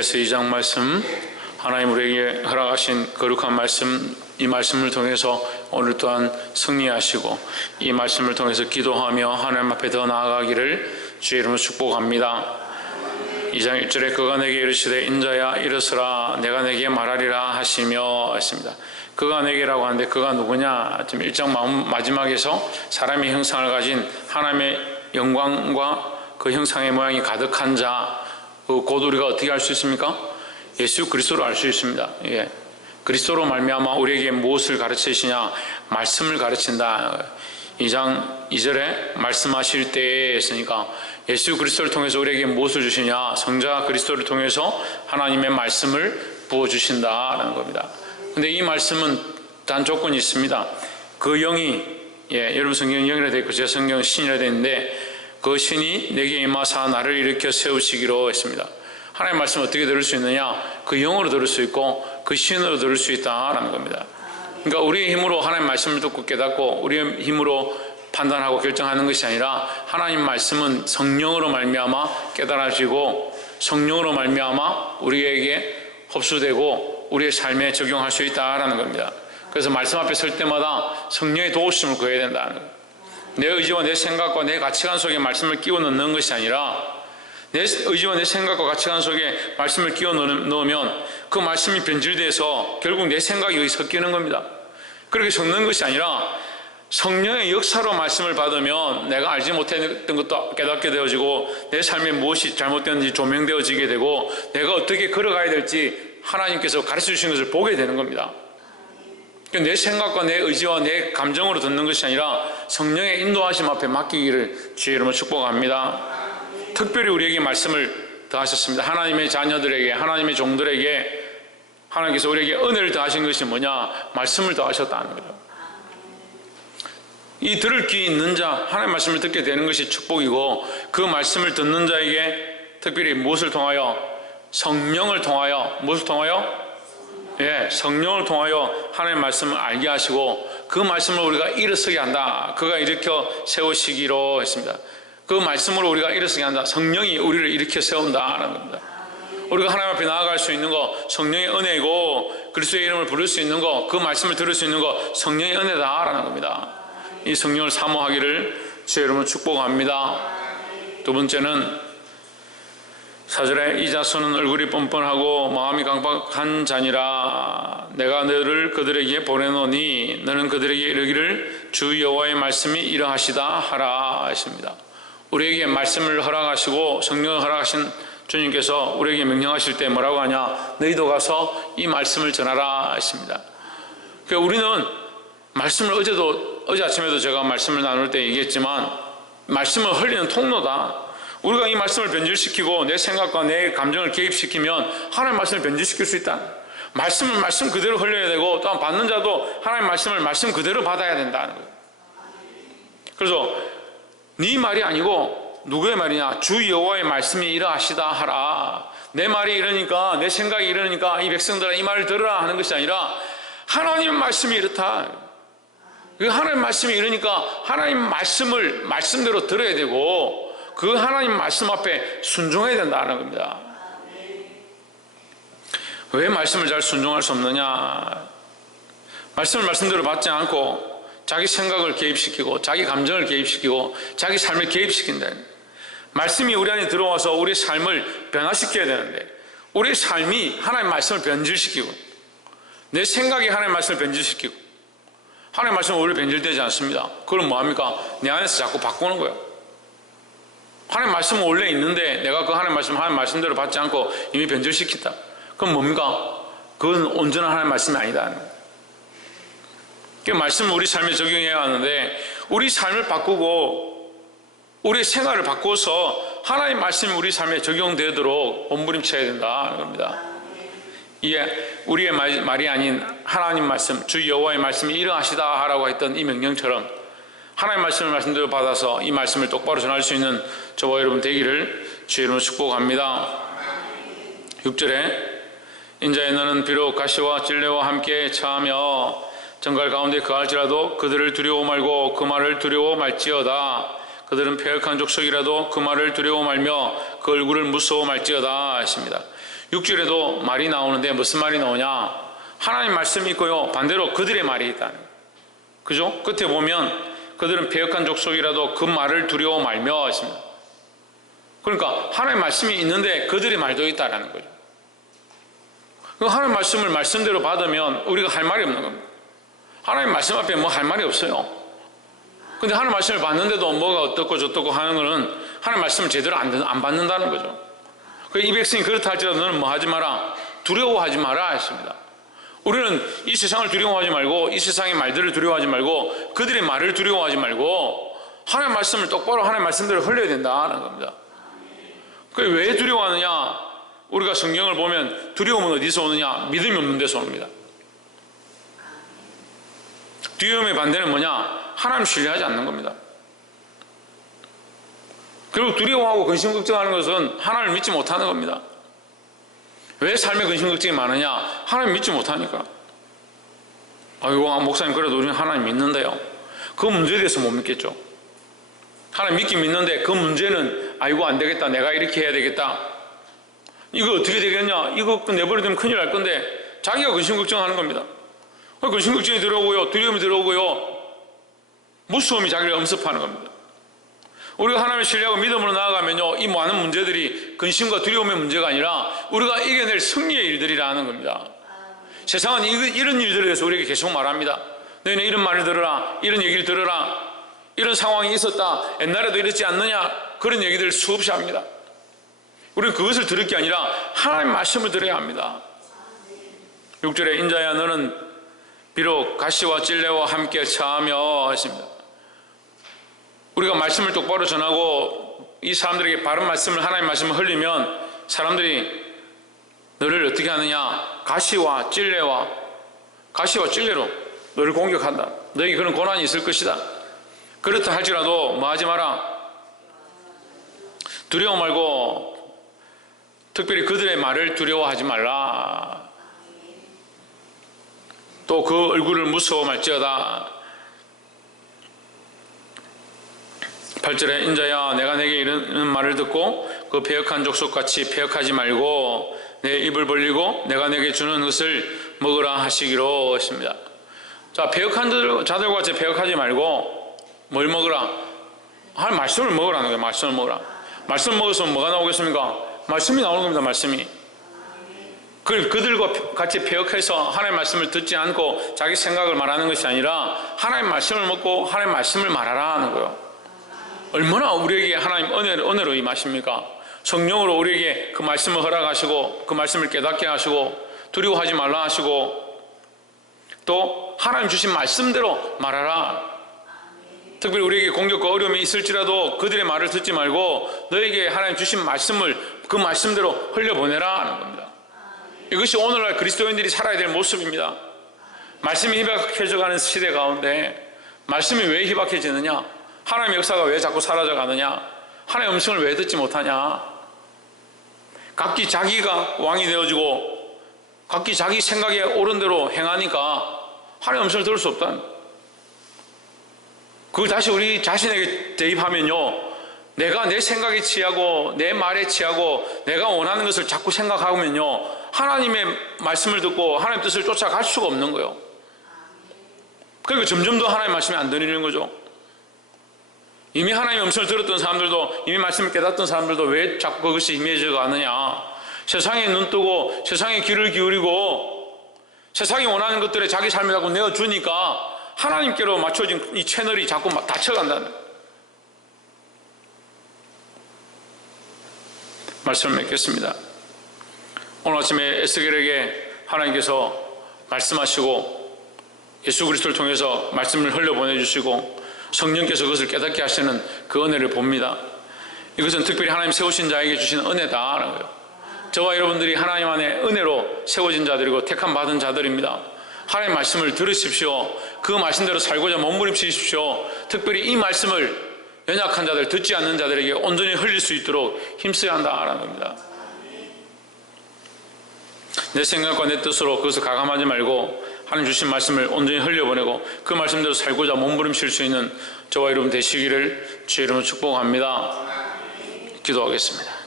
2장 말씀, 하나님 우리에게 허락하신 거룩한 말씀, 이 말씀을 통해서 오늘 또한 승리하시고 이 말씀을 통해서 기도하며 하나님 앞에 더 나아가기를 주의 이름으로 축복합니다. 2장 1절에 그가 내게 이르시되 인자야 일어서라 내가 내게 말하리라 하시며 했습니다. 그가 내게라고 하는데 그가 누구냐? 지금 1장 마지막에서 사람의 형상을 가진 하나님의 영광과 그 형상의 모양이 가득한 자, 곧 우리가 어떻게 알 수 있습니까? 예수 그리스도로 알 수 있습니다. 예. 그리스도로 말미암아 우리에게 무엇을 가르치시냐? 말씀을 가르친다. 2장 2절에 말씀하실 때에 했으니까 예수 그리스도를 통해서 우리에게 무엇을 주시냐? 성자 그리스도를 통해서 하나님의 말씀을 부어주신다라는 겁니다. 근데 이 말씀은 단 조건이 있습니다. 그 영이, 여러분 성경은 영이라 되어 있고 제 성경은 신이라 되어 있는데 그 신이 내게 임하사 나를 일으켜 세우시기로 했습니다. 하나님의 말씀을 어떻게 들을 수 있느냐? 그 영으로 들을 수 있고 그 신으로 들을 수 있다라는 겁니다. 그러니까 우리의 힘으로 하나님의 말씀을 듣고 깨닫고 우리의 힘으로 판단하고 결정하는 것이 아니라 하나님 말씀은 성령으로 말미암아 깨달아지고 성령으로 말미암아 우리에게 흡수되고 우리의 삶에 적용할 수 있다라는 겁니다. 그래서 말씀 앞에 설 때마다 성령의 도우심을 구해야 된다는 겁니다. 내 의지와 내 생각과 내 가치관 속에 말씀을 끼워 넣는 것이 아니라 내 의지와 내 생각과 가치관 속에 말씀을 끼워 넣으면 그 말씀이 변질돼서 결국 내 생각이 여기 섞이는 겁니다. 그렇게 섞는 것이 아니라 성령의 역사로 말씀을 받으면 내가 알지 못했던 것도 깨닫게 되어지고 내 삶에 무엇이 잘못되었는지 조명되어지게 되고 내가 어떻게 걸어가야 될지 하나님께서 가르쳐 주신 것을 보게 되는 겁니다. 내 생각과 내 의지와 내 감정으로 듣는 것이 아니라 성령의 인도하심 앞에 맡기기를 주의 이름으로 축복합니다. 특별히 우리에게 말씀을 더하셨습니다. 하나님의 자녀들에게, 하나님의 종들에게 하나님께서 우리에게 은혜를 더하신 것이 뭐냐? 말씀을 더하셨다는 거죠. 이 들을 귀 있는 자, 하나님의 말씀을 듣게 되는 것이 축복이고 그 말씀을 듣는 자에게 특별히 무엇을 통하여? 성령을 통하여, 무엇을 통하여? 성령을 통하여 하나님의 말씀을 알게 하시고 그 말씀을 우리가 일어서게 한다. 그가 일으켜 세우시기로 했습니다. 그 말씀으로 우리가 일어서게 한다. 성령이 우리를 일으켜 세운다는 겁니다. 우리가 하나님 앞에 나아갈 수 있는 거 성령의 은혜고 그리스도의 이름을 부를 수 있는 거 그 말씀을 들을 수 있는 거 성령의 은혜다라는 겁니다. 이 성령을 사모하기를 주의 이름으로 축복합니다. 두 번째는 4절에 이 자손은 얼굴이 뻔뻔하고 마음이 강박한 자니라 내가 너를 그들에게 보내노니 너는 그들에게 이르기를 주 여호와의 말씀이 이러하시다 하라 했습니다. 우리에게 말씀을 허락하시고 성령을 허락하신 주님께서 우리에게 명령하실 때 뭐라고 하냐? 너희도 가서 이 말씀을 전하라 했습니다. 그러니까 우리는 말씀을 어제 아침에도 제가 말씀을 나눌 때 얘기했지만 말씀을 흘리는 통로다. 우리가 이 말씀을 변질시키고 내 생각과 내 감정을 개입시키면 하나님의 말씀을 변질시킬 수 있다. 말씀을 말씀 그대로 흘려야 되고 또한 받는 자도 하나님의 말씀을 말씀 그대로 받아야 된다는 거예요. 그래서 네 말이 아니고 누구의 말이냐? 주 여호와의 말씀이 이러하시다 하라. 내 말이 이러니까 내 생각이 이러니까 이 백성들아 이 말을 들으라 하는 것이 아니라 하나님의 말씀이 이렇다. 하나님의 말씀이 이러니까 하나님 말씀을 말씀대로 들어야 되고 그 하나님 말씀 앞에 순종해야 된다는 겁니다. 왜 말씀을 잘 순종할 수 없느냐? 말씀을 말씀대로 받지 않고 자기 생각을 개입시키고 자기 감정을 개입시키고 자기 삶을 개입시킨다. 말씀이 우리 안에 들어와서 우리의 삶을 변화시켜야 되는데 우리의 삶이 하나님 말씀을 변질시키고 내 생각이 하나님 말씀을 변질시키고 하나님 말씀은 원래 변질되지 않습니다. 그럼 뭐합니까? 내 안에서 자꾸 바꾸는 거예요. 하나님 말씀은 원래 있는데 내가 그 하나님 말씀대로 받지 않고 이미 변질시켰다. 그럼 뭡니까? 그건 온전한 하나님 말씀이 아니다. 그 말씀을 우리 삶에 적용해야 하는데 우리 삶을 바꾸고 우리의 생활을 바꿔서 하나님 말씀이 우리 삶에 적용되도록 몸부림쳐야 된다는 겁니다. 이게 우리의 말이 아닌 하나님 말씀, 주 여호와의 말씀이 이러하시다 하라고 했던 이 명령처럼 하나님 말씀을 말씀대로 받아서 이 말씀을 똑바로 전할 수 있는 저와 여러분 되기를 주의 이름으로 축복합니다. 6절에 인자의 너는 비록 가시와 찔레와 함께 처하며 정갈 가운데 거할지라도 그들을 두려워 말고 그 말을 두려워 말지어다. 그들은 패역한 족속이라도 그 말을 두려워 말며 그 얼굴을 무서워 말지어다 했습니다. 6절에도 말이 나오는데 무슨 말이 나오냐? 하나님 말씀이 있고요, 반대로 그들의 말이 있다는 거예요. 그죠? 끝에 보면 그들은 패역한 족속이라도 그 말을 두려워 말며 했습니다. 그러니까 하나님 말씀이 있는데 그들의 말도 있다라는 거죠. 하나님 말씀을 말씀대로 받으면 우리가 할 말이 없는 겁니다. 하나님 말씀 앞에 뭐 할 말이 없어요. 근데 하나님 말씀을 받는데도 뭐가 어떻고 저떻고 하는 거는 하나님 말씀을 제대로 안 받는다는 거죠. 이 백성이 그렇다 할지라도 너는 뭐 하지 마라, 두려워하지 마라 했습니다. 우리는 이 세상을 두려워하지 말고, 이 세상의 말들을 두려워하지 말고, 그들의 말을 두려워하지 말고 하나님 말씀을 똑바로 하나님 말씀대로 흘려야 된다는 겁니다. 그게 왜 두려워하느냐? 우리가 성경을 보면 두려움은 어디서 오느냐? 믿음이 없는 데서 옵니다. 두려움의 반대는 뭐냐? 하나님 신뢰하지 않는 겁니다. 그리고 두려워하고 근심 걱정하는 것은 하나님을 믿지 못하는 겁니다. 왜 삶에 근심 걱정이 많으냐? 하나님 믿지 못하니까. 아이고, 목사님 그래도 우리는 하나님 믿는데요. 그 문제에 대해서 못 믿겠죠. 하나님 믿긴 믿는데 그 문제는 아이고 안 되겠다, 내가 이렇게 해야 되겠다, 이거 어떻게 되겠냐, 이거 내버려두면 큰일 날 건데 자기가 근심 걱정하는 겁니다. 근심 걱정이 들어오고요, 두려움이 들어오고요, 무서움이 자기를 엄습하는 겁니다. 우리가 하나님을 신뢰하고 믿음으로 나아가면요, 이 많은 문제들이 근심과 두려움의 문제가 아니라 우리가 이겨낼 승리의 일들이라는 겁니다. 세상은 이런 일들에 대해서 우리에게 계속 말합니다. 너희는 이런 말을 들어라, 이런 얘기를 들어라, 이런 상황이 있었다, 옛날에도 이랬지 않느냐, 그런 얘기들을 수없이 합니다. 우리는 그것을 들을 게 아니라 하나님의 말씀을 들어야 합니다. 6절에 인자야 너는 비록 가시와 찔레와 함께 처하며 하십니다. 우리가 말씀을 똑바로 전하고 이 사람들에게 바른 말씀을, 하나님의 말씀을 흘리면 사람들이 너를 어떻게 하느냐? 가시와 찔레로 너를 공격한다. 너에게 그런 고난이 있을 것이다. 그렇다 할지라도 뭐 하지 마라, 두려워 말고, 특별히 그들의 말을 두려워하지 말라. 또 그 얼굴을 무서워 말지어다. 8절에 인자야 내가 내게 이런 말을 듣고 그 패역한 족속같이 패역하지 말고 내 입을 벌리고 내가 내게 주는 것을 먹으라 하시기로 했습니다. 자, 패역한 자들과 같이 패역하지 말고 뭘 먹으라? 하나님 말씀을 먹으라는 거예요. 말씀을 먹으라. 말씀 먹어서 뭐가 나오겠습니까? 말씀이 나오는 겁니다. 말씀이. 그들과 같이 패역해서 하나님의 말씀을 듣지 않고 자기 생각을 말하는 것이 아니라 하나님의 말씀을 먹고 하나님의 말씀을 말하라 하는 거예요. 얼마나 우리에게 하나님 은혜로 임하십니까? 성령으로 우리에게 그 말씀을 허락하시고 그 말씀을 깨닫게 하시고 두려워하지 말라 하시고 또 하나님 주신 말씀대로 말하라. 특별히 우리에게 공격과 어려움이 있을지라도 그들의 말을 듣지 말고 너에게 하나님 주신 말씀을 그 말씀대로 흘려보내라 하는 겁니다. 이것이 오늘날 그리스도인들이 살아야 될 모습입니다. 말씀이 희박해져가는 시대 가운데 말씀이 왜 희박해지느냐? 하나님의 역사가 왜 자꾸 사라져가느냐? 하나님의 음성을 왜 듣지 못하냐? 각기 자기가 왕이 되어지고 각기 자기 생각에 옳은 대로 행하니까 하나님의 음성을 들을 수 없다는, 그걸 다시 우리 자신에게 대입하면요, 내가 내 생각에 취하고 내 말에 취하고 내가 원하는 것을 자꾸 생각하면요 하나님의 말씀을 듣고 하나님의 뜻을 쫓아갈 수가 없는 거예요. 그러니까 점점 더 하나님의 말씀이 안 들리는 거죠. 이미 하나님의 음성을 들었던 사람들도, 이미 말씀을 깨닫던 사람들도 왜 자꾸 그것이 희미해져 가느냐? 세상에 눈 뜨고 세상에 귀를 기울이고 세상이 원하는 것들에 자기 삶을 자꾸 내어주니까 하나님께로 맞춰진 이 채널이 자꾸 닫혀간다는, 말씀을 맺겠습니다. 오늘 아침에 에스겔에게 하나님께서 말씀하시고 예수 그리스도를 통해서 말씀을 흘려보내주시고 성령께서 그것을 깨닫게 하시는 그 은혜를 봅니다. 이것은 특별히 하나님 세우신 자에게 주신 은혜다라는 거예요. 저와 여러분들이 하나님 안에 은혜로 세워진 자들이고 택함 받은 자들입니다. 하나님의 말씀을 들으십시오. 그 말씀대로 살고자 몸부림치십시오. 특별히 이 말씀을 연약한 자들, 듣지 않는 자들에게 온전히 흘릴 수 있도록 힘써야 한다라는 겁니다. 내 생각과 내 뜻으로 그것을 가감하지 말고 하나님 주신 말씀을 온전히 흘려보내고 그 말씀대로 살고자 몸부림칠 수 있는 저와 여러분 되시기를 주의 이름으로 축복합니다. 기도하겠습니다.